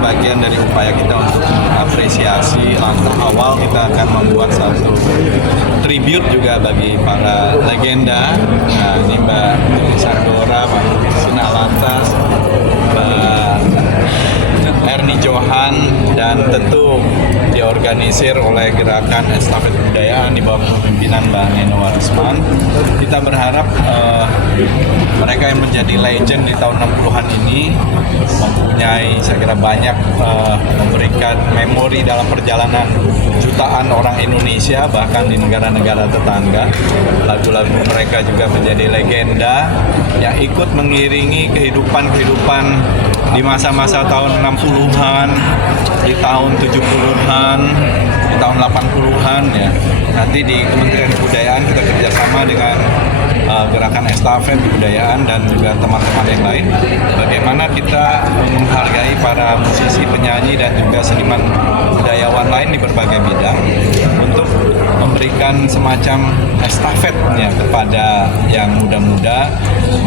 bagian dari upaya kita untuk mengapresiasi langkah awal. Kita akan membuat satu tribute juga bagi para legenda. Nah, ini Mbak Titi Sandora, Pak Sina Lantas, Mbak Erni Johan, dan tentu diorganisir oleh Gerakan Estafet Kebudayaan di bawah kepemimpinan Mbak Neno Warisman. Kita berharap mereka yang menjadi legend di tahun 60-an ini mempunyai, saya kira, banyak memberikan memori dalam perjalanan jutaan orang Indonesia, bahkan di negara-negara tetangga. Lagu-lagu mereka juga menjadi legenda yang ikut mengiringi kehidupan di masa-masa tahun 60-an, di tahun 70-an, di tahun 80-an ya. Nanti di Kementerian Kebudayaan kita kerjasama dengan Gerakan Estafet Kebudayaan dan juga teman-teman yang lain. Bagaimana kita menghargai para musisi, penyanyi, dan juga seniman budayawan lain di berbagai bidang untuk memberikan semacam estafetnya kepada yang muda-muda,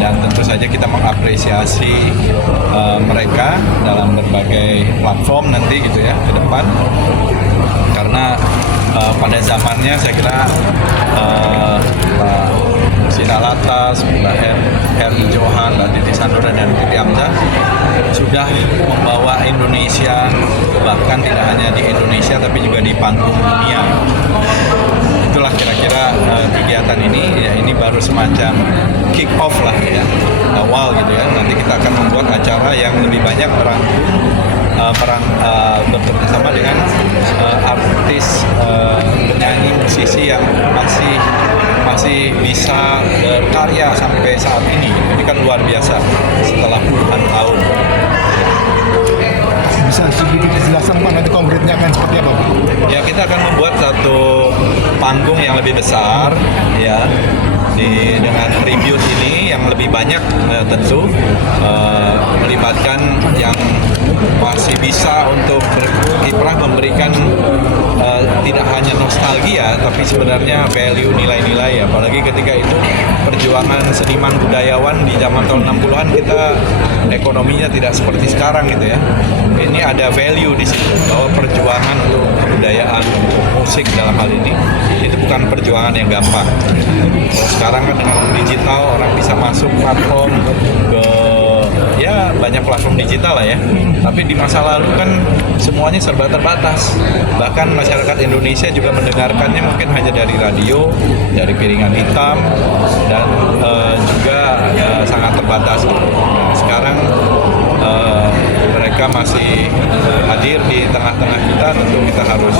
dan tentu saja kita mengapresiasi mereka dalam berbagai platform nanti gitu ya ke depan, karena pada zamannya saya kira Pak Sina Lantas, Mbak Erni Johan, Mbak Titi Sandora, dan Titi Amza sudah membawa Indonesia, bahkan tidak hanya di Indonesia tapi juga di panggung dunia. Itulah kira-kira kegiatan ini, ya ini baru semacam kick off lah ya, awal gitu ya. Nanti kita akan membuat acara yang lebih banyak bekerjasama dengan artis, penyanyi, musisi yang masih bisa berkarya sampai saat ini. Ini kan luar biasa setelah puluhan tahun. Bisa sedikit dijelasan Pak, nanti konkretnya akan seperti apa Pak? Ya, kita akan membuat satu panggung yang lebih besar ya, dengan tribute ini yang lebih banyak tentu melibatkan yang masih bisa untuk berkiprah memberikan tidak hanya nostalgia tapi sebenarnya value, nilai-nilai, apalagi ketika itu perjuangan seniman budayawan di zaman tahun 60-an kita ekonominya tidak seperti sekarang gitu ya. Ini ada value di situ bahwa perjuangan untuk kebudayaan, untuk musik dalam hal ini itu bukan perjuangan yang gampang. Kalau sekarang kan dengan digital orang bisa masuk platform ke banyak platform digital lah ya. Tapi di masa lalu kan semuanya serba terbatas. Bahkan masyarakat Indonesia juga mendengarkannya mungkin hanya dari radio, dari piringan hitam, dan juga sangat terbatas. Nah, sekarang mereka masih hadir di tengah-tengah kita, tentu kita harus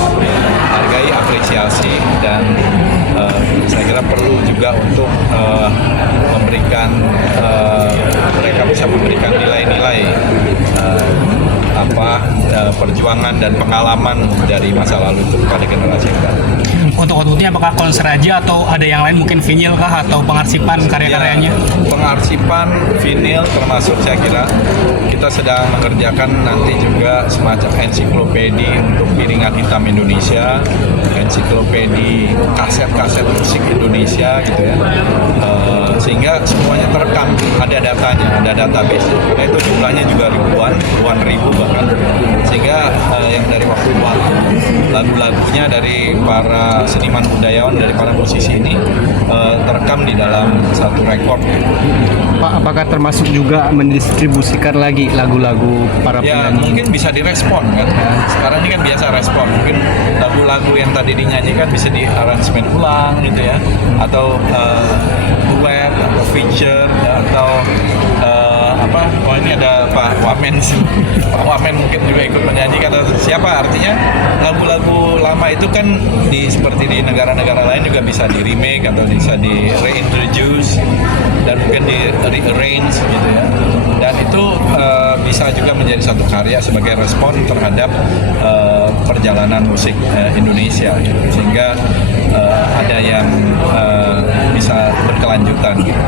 hargai, apresiasi, dan saya kira perlu juga untuk memberikan mereka bisa memberikan nilai-nilai perjuangan dan pengalaman dari masa lalu itu kepada generasi yang baru. Untuk outputnya apakah konser aja atau ada yang lain, mungkin vinyl kah atau pengarsipan karya-karyanya? Ya, pengarsipan vinyl termasuk, saya kira kita sedang mengerjakan nanti juga semacam ensiklopedi untuk piringan hitam Indonesia, ensiklopedi kaset-kaset musik Indonesia gitu ya, sehingga semuanya terekam, ada datanya, ada database. Nah, itu jumlahnya juga puluhan ribu bahkan, sehingga yang dari waktu ke waktu lagu-lagunya dari para seniman budayawan, dari para musisi ini terekam di dalam satu rekor. Pak, apakah termasuk juga mendistribusikan lagi lagu-lagu para ya, penyanyi? mungkin bisa direspon kan. Sekarang ini kan biasa respon. Mungkin lagu-lagu yang tadi dinyanyikan bisa diaransemen ulang gitu ya, atau duet atau feature atau oh ini ada Pak Wamen Pak Wamen mungkin juga ikut menyanyikan atau siapa. Artinya lagu-lagu lama itu kan seperti di negara-negara lain juga bisa di remake atau bisa di reintroduce dan mungkin di rearrange gitu ya, dan itu bisa juga menjadi satu karya sebagai respon terhadap perjalanan musik Indonesia gitu. Sehingga ada yang bisa berkelanjutan gitu.